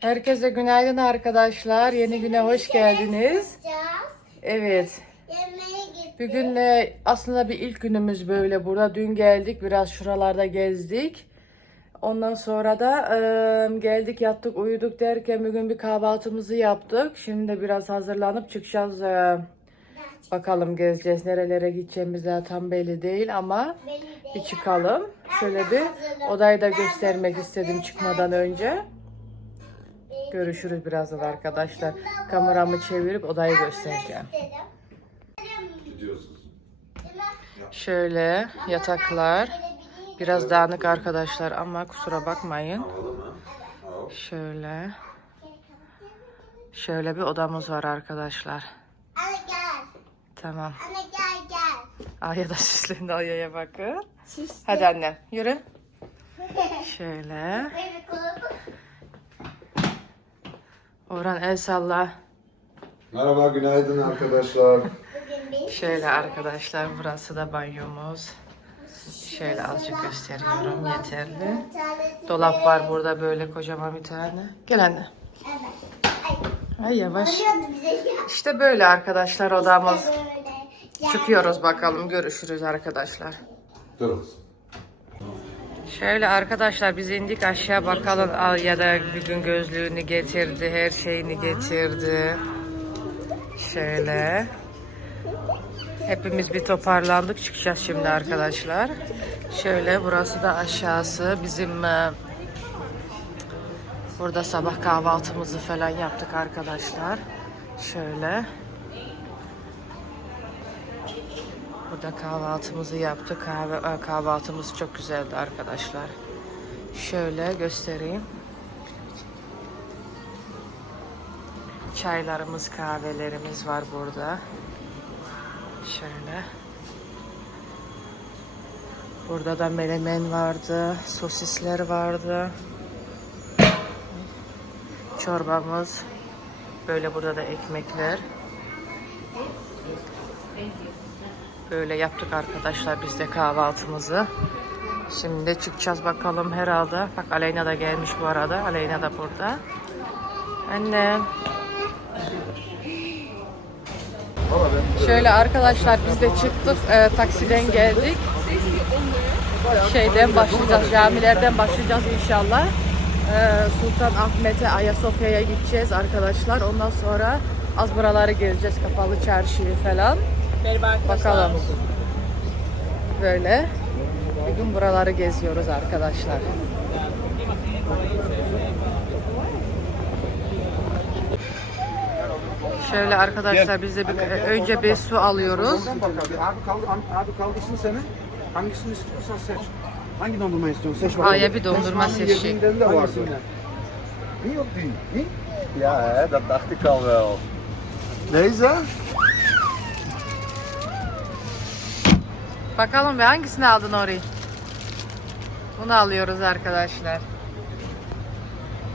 Herkese günaydın arkadaşlar. Yeni güne hoş geldiniz. Evet. Yemeğe gittik. Bugün de aslında bir ilk günümüz böyle burada. Dün geldik biraz şuralarda gezdik. Ondan sonra da e, geldik yattık uyuduk derken bugün bir kahvaltımızı yaptık. Şimdi de biraz hazırlanıp çıkacağız. e, bakalım gezeceğiz. Nerelere gideceğimiz daha tam belli değil ama bir çıkalım. Şöyle bir odayı da göstermek istedim çıkmadan önce. Görüşürüz birazdan arkadaşlar. Kameramı çevirip odayı göstereceğim. Şöyle yataklar. Biraz dağınık arkadaşlar ama kusura bakmayın. Şöyle. Şöyle bir odamız var arkadaşlar. Tamam. Anne gel gel. Aya da süslendi Aya'ya bakın. Hadi annem yürü. Şöyle. Orhan el salla. Merhaba, günaydın arkadaşlar. Bugün biz Şöyle arkadaşlar burası da banyomuz. Şöyle azıcık gösteriyorum yeterli. Dolap var burada böyle kocaman bir tane. Gel anne. Evet. Ay. Ay yavaş. İşte böyle arkadaşlar odamız. Çıkıyoruz bakalım görüşürüz arkadaşlar. Kızım. Şöyle arkadaşlar biz indik aşağı bakalım al ya da bir gün gözlüğünü getirdi her şeyini getirdi. Şöyle. Hepimiz bir toparlandık çıkacağız şimdi arkadaşlar. Şöyle burası da aşağısı bizim e, burada sabah kahvaltımızı falan yaptık arkadaşlar. Şöyle. Burada kahvaltımızı yaptık. Kahve, e, kahvaltımız çok güzeldi arkadaşlar. Şöyle göstereyim. Çaylarımız, kahvelerimiz var burada. Şöyle. Burada da menemen vardı, sosisler vardı. Çorbamız. Böyle burada da ekmekler. Böyle yaptık arkadaşlar biz de kahvaltımızı. Şimdi çıkacağız bakalım herhalde. Bak Aleyna da gelmiş bu arada. Aleyna da burada. Anne. Şöyle arkadaşlar biz de çıktık. Ee, taksiden geldik. Şeyden başlayacağız. Camilerden başlayacağız inşallah. Ee, Sultan Ahmet'e, Ayasofya'ya gideceğiz arkadaşlar. Ondan sonra az buraları gezeceğiz. Kapalı çarşıyı falan. Bakalım. Böyle. Bugün buraları geziyoruz arkadaşlar. Şöyle arkadaşlar biz de bir, önce bir su alıyoruz. Abi, abi, kaldı, abi kaldırsın seni. Hangisini istiyorsan seç. Hangi dondurma istiyorsun? Seç bakalım. Aya bir dondurma seçecek. de vardı. Wie of die? Wie? Ja, hè, dat dacht ik al wel. Deze? Bakalım bir hangisini aldın orayı? Bunu alıyoruz arkadaşlar.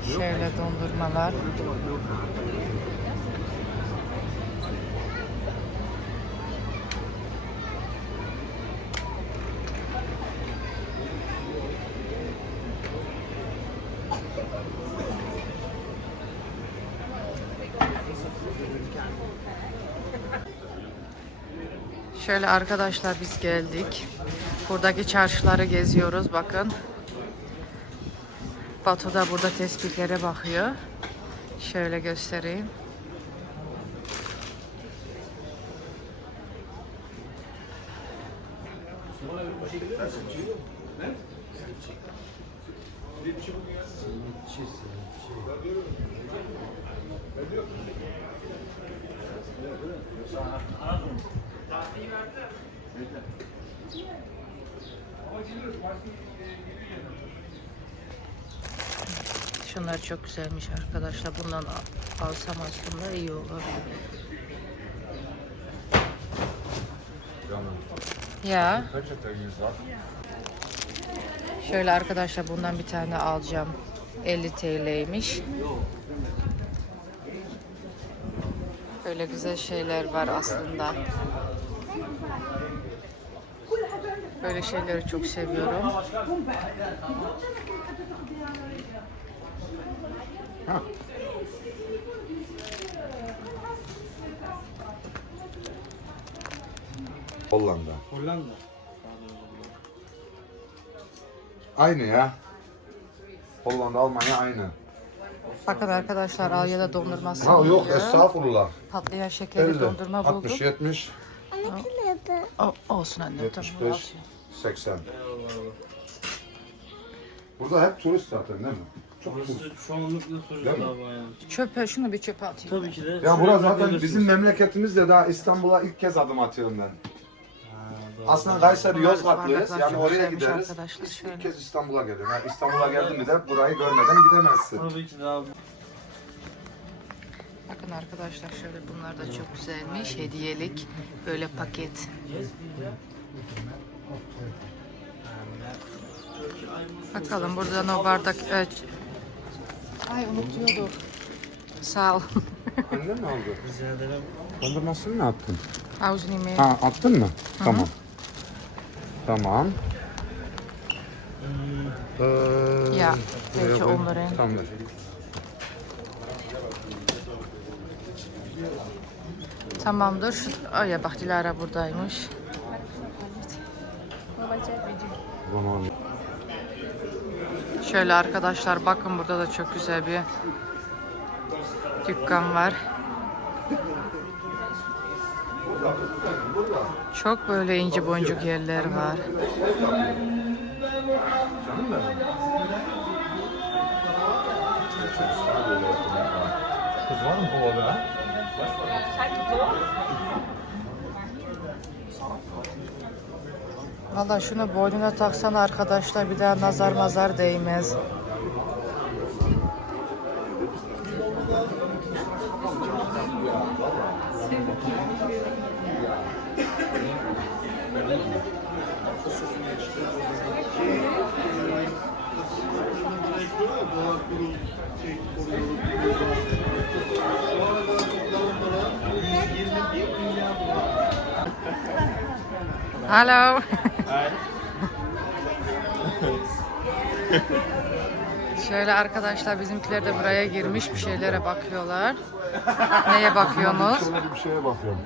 Şöyle dondurmalar. Şöyle arkadaşlar biz geldik. Buradaki çarşıları geziyoruz bakın. Batu da burada tespitlere bakıyor. Şöyle göstereyim. Şunlar çok güzelmiş arkadaşlar. Bundan al- alsam aslında iyi olur. Ya. Şöyle arkadaşlar bundan bir tane alacağım. 50 TL'ymiş. Böyle güzel şeyler var aslında. Böyle şeyleri çok seviyorum. Ha. Hollanda. Hollanda. Aynı ya. Hollanda, Almanya aynı. Bakın arkadaşlar al Alya'da dondurması Ha yok buluyor. estağfurullah. Patlayan şekeri 50, dondurma bulduk. 60, 70. Anne kırıldı. O, olsun annem tamam. 75. 80. Burada hep turist zaten değil mi? Çok turist. Burası çoğunlukla turist Değil mi? abi yani. Çöpe şunu bir çöpe atayım. Tabii ki de. Ya şöyle burası zaten bakabilirsiniz. bizim memleketimiz de daha İstanbul'a ilk kez adım atıyorum ben. Ha, doğru. Aslında Kayseri Bunlar Yozgatlıyız. bardaklar Yani çok oraya güzelmiş gideriz. arkadaşlar, İlk, şöyle. ilk kez İstanbul'a geliyorum. Yani İstanbul'a geldim mi de burayı görmeden gidemezsin. Tabii ki de abi. Bakın arkadaşlar şöyle bunlar da çok güzelmiş. Hediyelik böyle paket. Bakalım buradan o bardak... Evet. Ay unutuyorduk. Sağ ol. Annem mi aldı? Rica ederim. Dondurmasını ne yaptın? Avzunu Ha attın mı? Tamam. Tamam. Ee, Ya, belki onları. Tamam. Tamamdır. Ya bak Dilara buradaymış. Şöyle arkadaşlar bakın burada da çok güzel bir dükkan var. Çok böyle inci boncuk yerler var. Kız var mı bu odada? Valla şunu boynuna taksan arkadaşlar bir daha nazar mazar değmez. Hello. Şöyle arkadaşlar bizimkiler de buraya girmiş bir şeylere bakıyorlar. Neye bakıyorsunuz? Şöyle bir şeye bakıyorum.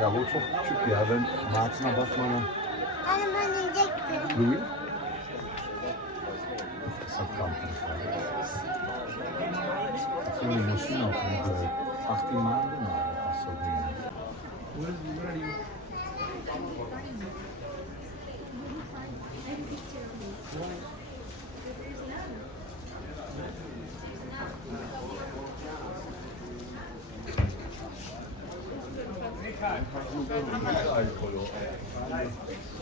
Ya bu çok küçük ya. Ben martına bakmadan. Anne ben yiyecektim. Değil. Sakal. Senin yaşın yok. Aklın var değil mi? Asıl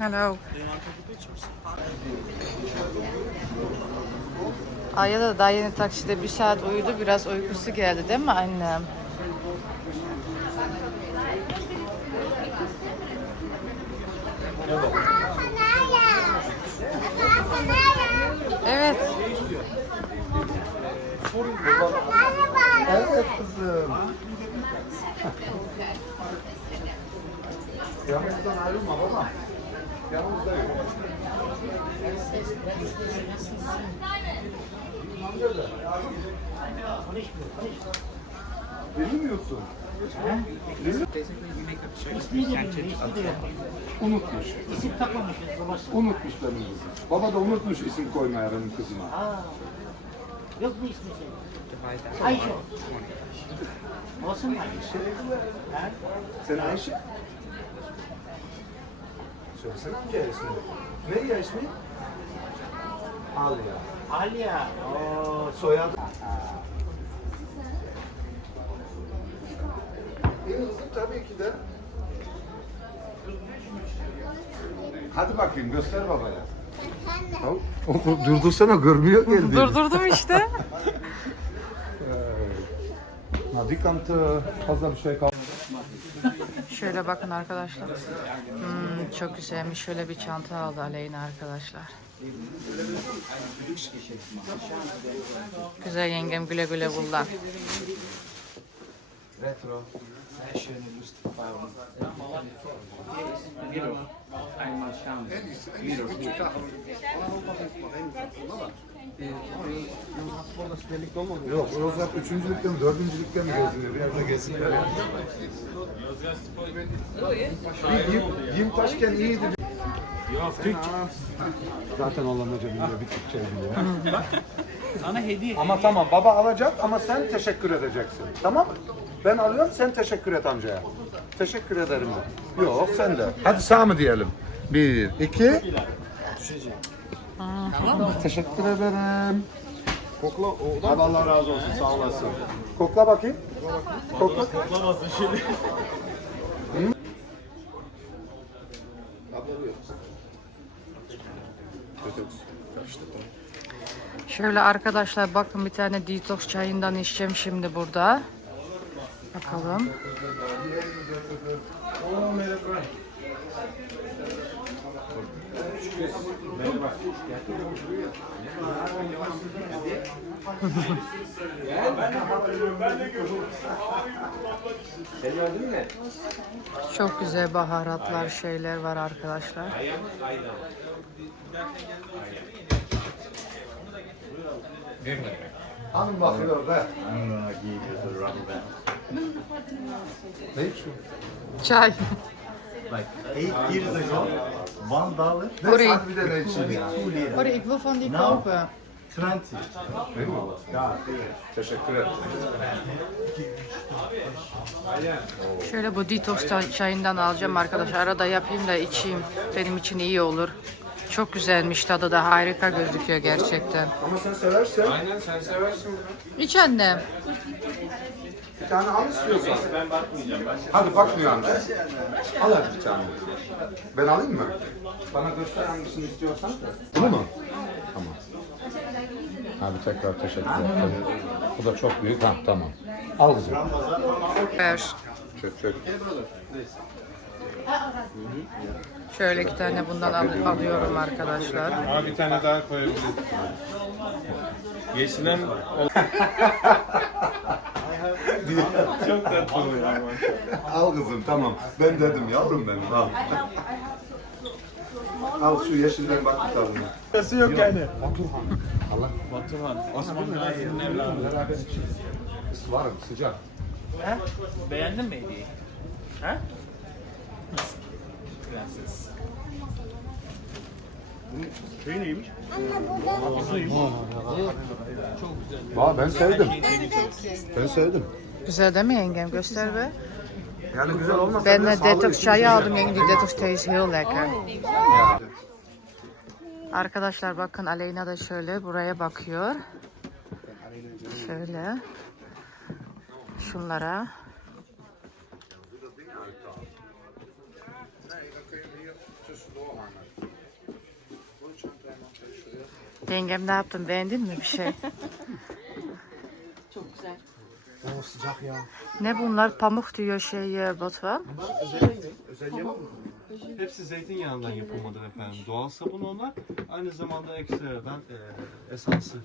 Hello. Aya da daha yeni takside bir saat uyudu. Biraz uykusu geldi değil mi annem? Evet. Evet kızım. Yanımızdan ayrılma baba. Yanımızda yok. Deli mi yuttun? Unutmuş. İsim takmamış babası. Unutmuş benim kızım. Baba da unutmuş isim koymaya benim kızıma. Yok mu ismi senin? Ayşe. Olsun mu Ayşe? Sen Ayşe? Söylesene amcaya ismini. Ne ya ismi? Aliye. Aliya. Oo, Soyadı. En hızlı tabii ki de. Hadi bakayım göster babaya. Anne. Durdursana görmüyor geldi. Durdurdum işte. Hadi kantı fazla bir şey kalmadı. Şöyle bakın arkadaşlar. Hmm, çok güzelmiş. Şöyle bir çanta aldı Aleyna arkadaşlar. Güzel yengem güle güle kullan. Retro. Einmal schauen. Miro. Sporda süperlikte olmadı. Yok, Rozak üçüncülükte mi, dördüncülükte mi geziniyor? Bir yerde ya. Bir yim, taşken iyiydi. Zaten Hollandaca biliyor, bir Türkçe biliyor. Sana hediye. Ama tamam, baba alacak ama sen teşekkür edeceksin. Tamam mı? Ben alıyorum, sen teşekkür et amcaya. Teşekkür ederim de. Yok, sen de. Hadi sağ mı diyelim? Bir, iki. Teşekkür ederim. Kokla, o da Allah razı olsun, sağ olasın. Kokla bakayım. Kokla. Şöyle arkadaşlar bakın bir tane detox çayından içeceğim şimdi burada. Bakalım. Çok güzel baharatlar şeyler var arkadaşlar. Hanım bakıyor be. Ne Çay. Eight years ago, one dollar, Ne Orayı. ya? two lira. Hadi ik wil van die kopen. Twenty. Ya, teşekkür ederim. Şöyle bu detox ta- çayından alacağım arkadaşlar. Arada yapayım da içeyim. Benim için iyi olur. Çok güzelmiş tadı da harika gözüküyor gerçekten. Ama sen seversen İç annem. Bir tane al istiyorsan. Ben bakmayacağım. Hadi bakmıyor amca. Al hadi bir tane. Ben alayım mı? Bana göster hangisini istiyorsan. Bunu mu? Tamam. Abi tekrar teşekkür ederim. Bu da çok büyük. Ha tamam. Al kızım. Ver. Çök çök. Şöyle iki tane bundan al- alıyorum arkadaşlar. Ama bir tane daha koyabiliriz. Yeşilem çok tatlı oluyor ama. Al kızım tamam. Ben dedim yavrum benim. Al. Al şu yeşilden bak bir tadına. Sesi yok yani. Batuhan. Osman Gazi'nin evladı. Beraber içelim. Isıvarım sıcak. Beğendin mi hediyeyi? Ha? Prenses. Valla ben sevdim. Ben sevdim. Güzel değil mi yengem? Göster be. Yani güzel olmasa Ben de detox için çayı güzel. aldım yenge. Detox taste heel lekker. Arkadaşlar bakın Aleyna da şöyle buraya bakıyor. Şöyle. Şunlara. Yengem ne yaptın? Beğendin mi bir şey? O sıcak ya. Ne bunlar? Pamuk diyor şey Batuhan. Hepsi zeytinyağından yapılmadır efendim. Doğal sabun onlar. Aynı zamanda ekstradan e, esansı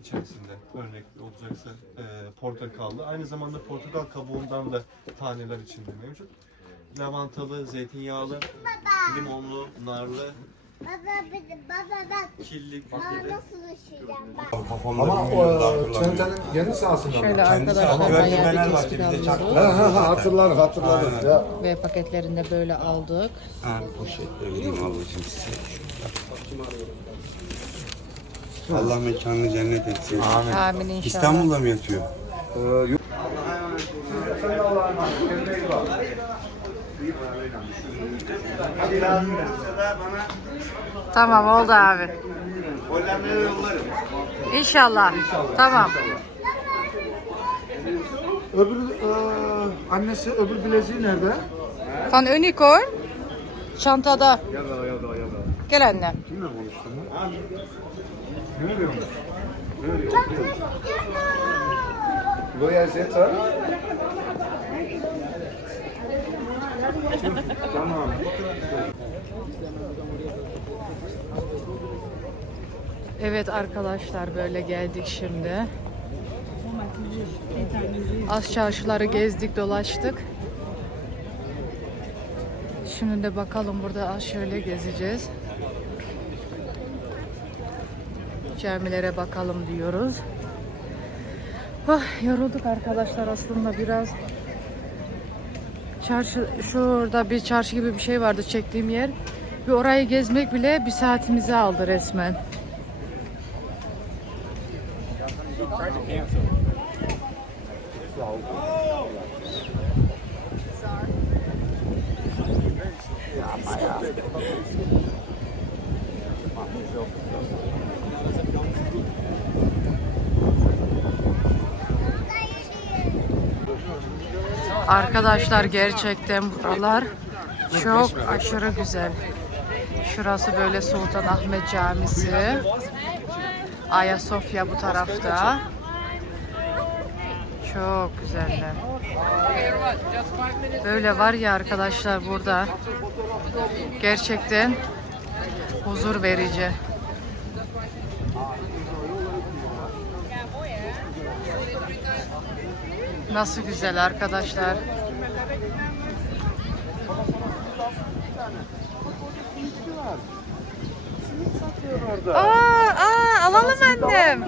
içerisinde örnek olacaksa e, portakallı. Aynı zamanda portakal kabuğundan da taneler içinde mevcut. Lavantalı, zeytinyağlı, limonlu, narlı, Baba, baba bak. Aa, fakiri. nasıl üşüyeceğim bak. Ama o çantanın yeni sahasında. Şöyle arkadaşlar bayağı bir alıyoruz. Ha ha ha hatırladım hatırladım. Ya. Ve paketlerinde böyle aldık. Ha, poşetle vereyim ablacığım size. Allah mekanını cennet etsin. Amin inşallah. İstanbul'da mı yatıyor? Ee, yok. Sen de Allah'a emanet. Kendine iyi bak. Tamam oldu abi. İnşallah. Tamam. Öbür e, annesi öbür bileziği nerede? Van Unicorn çantada. Gel anne. Kimle konuştun lan? Ne arıyorsun? Woher Zeta? Tamam. Evet arkadaşlar böyle geldik şimdi. Az çarşıları gezdik, dolaştık. Şimdi de bakalım burada az şöyle gezeceğiz. Camilere bakalım diyoruz. Oh, yorulduk arkadaşlar aslında biraz. Çarşı, şurada bir çarşı gibi bir şey vardı çektiğim yer. Bir orayı gezmek bile bir saatimizi aldı resmen. Arkadaşlar gerçekten buralar çok aşırı güzel. Şurası böyle Sultanahmet Camisi. Ayasofya bu tarafta. Çok güzeller. Böyle var ya arkadaşlar burada. Gerçekten huzur verici. Nasıl güzel arkadaşlar. Aa, aa, alalım annem.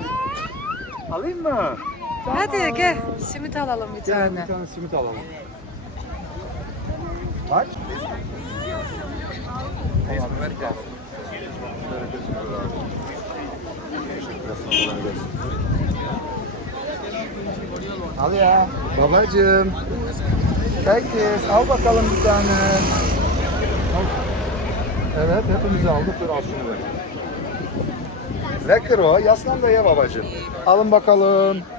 Alayım mı? Hadi gel. Simit alalım bir tane. Bir tane simit alalım. Kaç? Al ya. Babacığım. Herkes al bakalım bir tane. Evet hepimiz aldık. Dur al şunu ver. Lekker o. Yaslan da ye babacığım. Alın bakalım.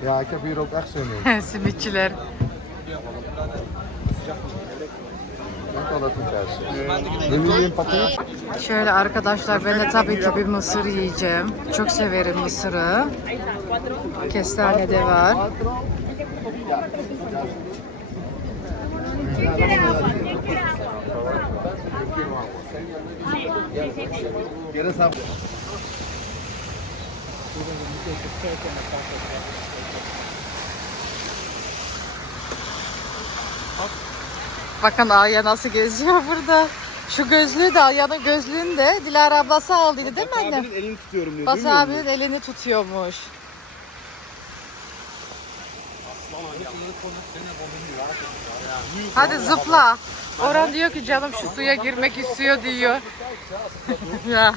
Ja, ik heb hier ook echt zin in. Simitçiler. Best. Neem jullie een paté? Şöyle arkadaşlar ben de tabii ki bir mısır yiyeceğim. Çok severim mısırı. Kestane de var. Bakın Aya nasıl geziyor burada. Şu gözlüğü de Aya'nın gözlüğünü de Dilara ablası aldıydı değil mi annem? elini tutuyorum diyor. Bas abinin elini tutuyormuş. Hadi zıpla. Orhan diyor ki canım şu suya girmek istiyor diyor. ya.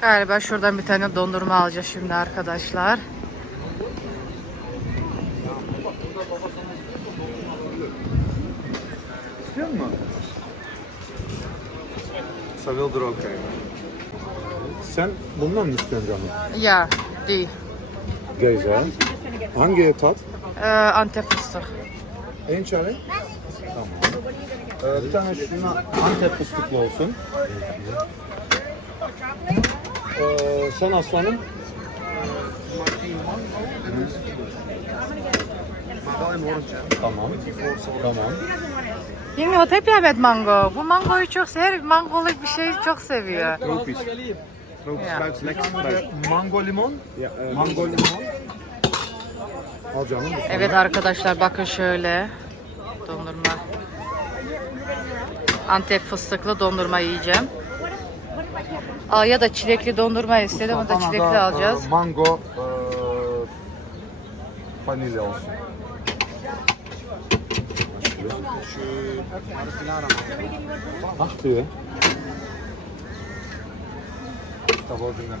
Galiba şuradan bir tane dondurma alacağız şimdi arkadaşlar. İstiyor musun? Savıldır okey. Sen bundan mı istiyorsun canım? Ya değil. Güzel. Hangi tat? Ee, Antep fıstık. En çare? Tamam. Ee, bir tane şuna Antep fıstıklı olsun. Ee, sen aslanım? Tamam. Tamam. Yenge o hep yemet mango. Bu mangoyu çok sever. Mangoluk bir şeyi çok seviyor. Tropisch Ja. fruit lekker fruit. Mango limon? Ja, mango limon. Al canım. Evet arkadaşlar bakın şöyle. Dondurma. Antep fıstıklı dondurma yiyeceğim. Aa, ya da çilekli dondurma istedim. O da çilekli da, alacağız. e, mango e, vanilya olsun. Kaç diyor?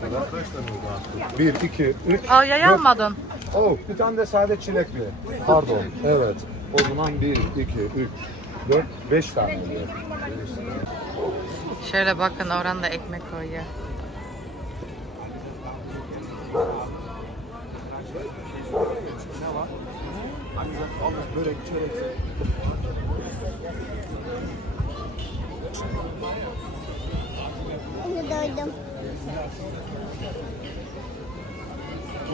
Kadar. Bir, iki, üç. Aa yaya almadın. Oh, bir tane de sade çilekli. Pardon. Evet. O zaman bir, iki, üç, dört, beş tane oluyor. Şöyle bakın oranda ekmek koyuyor. Börek, çörek. Bunu doydum.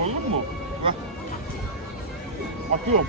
Olur mu? Heh. Atıyorum.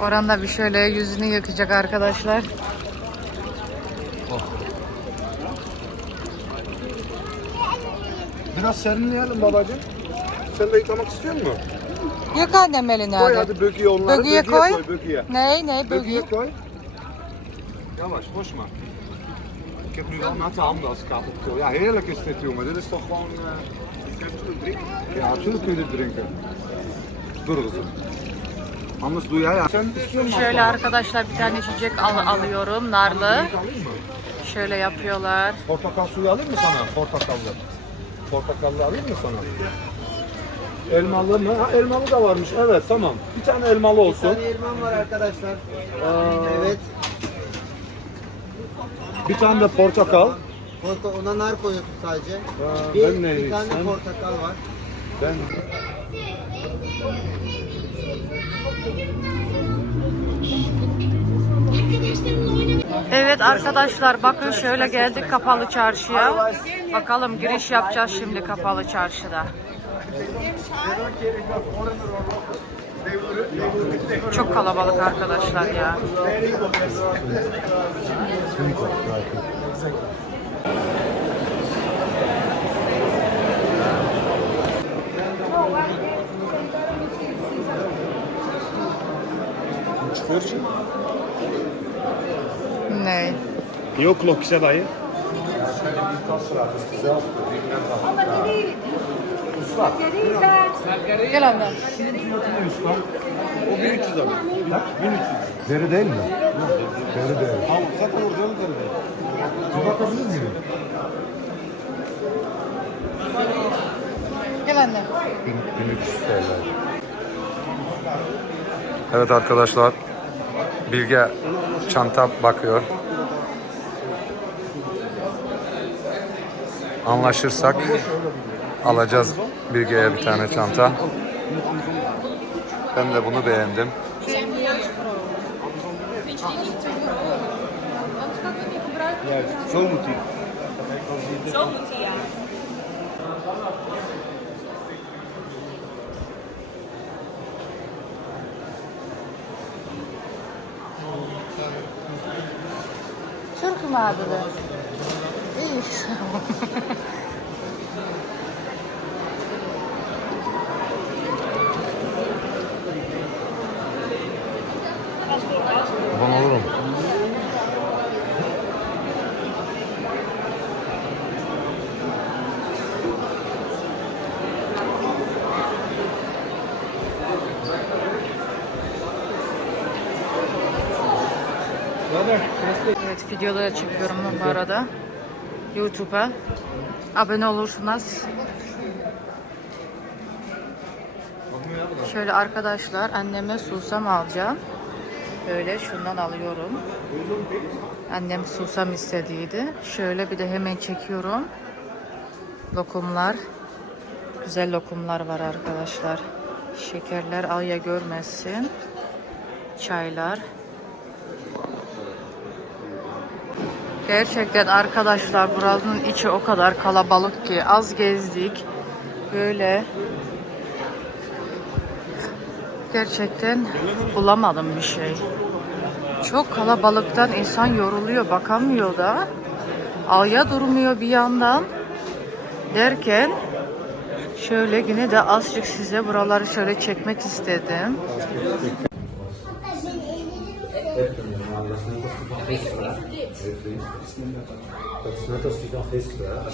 Orhan da bir şöyle yüzünü yıkayacak arkadaşlar. Biraz serinleyelim babacığım. Sen de yıkamak istiyor musun? Yık annem elini Koy hadi. hadi bögüye onları. Bögüye koy. Bögüye. Ney ney Bögüye bögü. koy. Yavaş, koşma. Ik heb nu wel natte handen als ik kapot wil. Ja, heerlijk is dit jongen. Dit is toch gewoon... eh, Ja, natuurlijk kun je dit drinken. Dur Sen istiyor musun? Şöyle arkadaşlar bir tane içecek al alıyorum narlı. Şöyle yapıyorlar. Portakal suyu alayım mı sana? Portakallı. Portakallı alayım mı sana? Elmalı mı? Ha, elmalı da varmış. Evet tamam. Bir tane elmalı olsun. elmam var arkadaşlar. Evet. Bir tane de portakal. Porta, ona nar koyuyorsun sadece. Aa, bir, ben bir tane yiyeyim? portakal var. Ben Evet arkadaşlar bakın şöyle geldik kapalı çarşıya. Bakalım giriş yapacağız şimdi kapalı çarşıda. Çok kalabalık arkadaşlar ya. Ne? Heel klokjes hè, dayı. Gel anne. O 1300 abi. Ha? 1300. Deri değil mi? Deri değil. Tamam zaten orada öyle deri değil. Bir bakabilir miyim? Gel anne. 1300 TL. Evet arkadaşlar. Bilge çanta bakıyor. Anlaşırsak alacağız Bilge'ye bir tane çanta. Ben de bunu beğendim. Zo moet hij. Türk mü abi videoları çekiyorum bu arada. YouTube'a. Abone olursunuz. Şöyle arkadaşlar anneme susam alacağım. Böyle şundan alıyorum. Annem susam istediydi. Şöyle bir de hemen çekiyorum. Lokumlar. Güzel lokumlar var arkadaşlar. Şekerler alya görmesin. Çaylar. Gerçekten arkadaşlar buranın içi o kadar kalabalık ki az gezdik. Böyle gerçekten bulamadım bir şey. Çok kalabalıktan insan yoruluyor, bakamıyor da. Alya durmuyor bir yandan. Derken şöyle yine de azıcık size buraları şöyle çekmek istedim.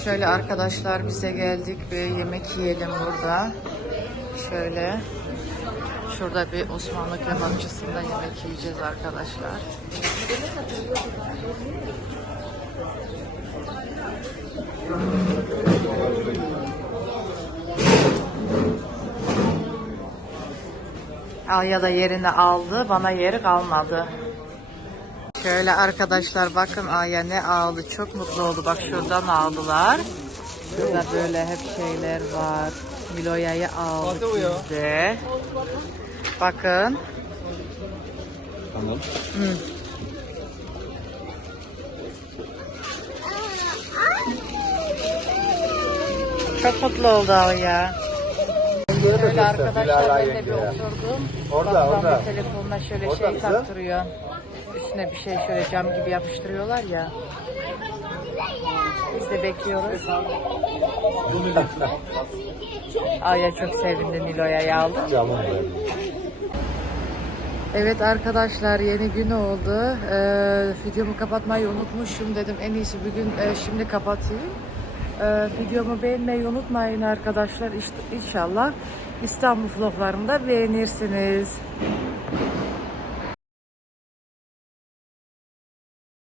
Şöyle arkadaşlar bize geldik ve yemek yiyelim burada. Şöyle Şurada bir Osmanlı kebapçısında yemek yiyeceğiz arkadaşlar. Alya da yerini aldı. Bana yeri kalmadı. Şöyle arkadaşlar bakın Aya ne aldı. Çok mutlu oldu. Bak şuradan aldılar. Burada böyle hep şeyler var. Miloya'yı aldık biz de. Bakın. Tamam. Çok mutlu oldu Alya. Şöyle arkadaşlar ben de bir oturdum. Orada, orada. bir telefonla şöyle Orada şey mısın? taktırıyor. Üstüne bir şey şöyle cam gibi yapıştırıyorlar ya. Biz de bekliyoruz. Alya çok sevindi Nilo'ya benim. Evet arkadaşlar yeni gün oldu. Ee, videomu kapatmayı unutmuşum dedim. En iyisi bugün e, şimdi kapatayım. Ee, videomu beğenmeyi unutmayın arkadaşlar. İşte, inşallah İstanbul vloglarımda beğenirsiniz.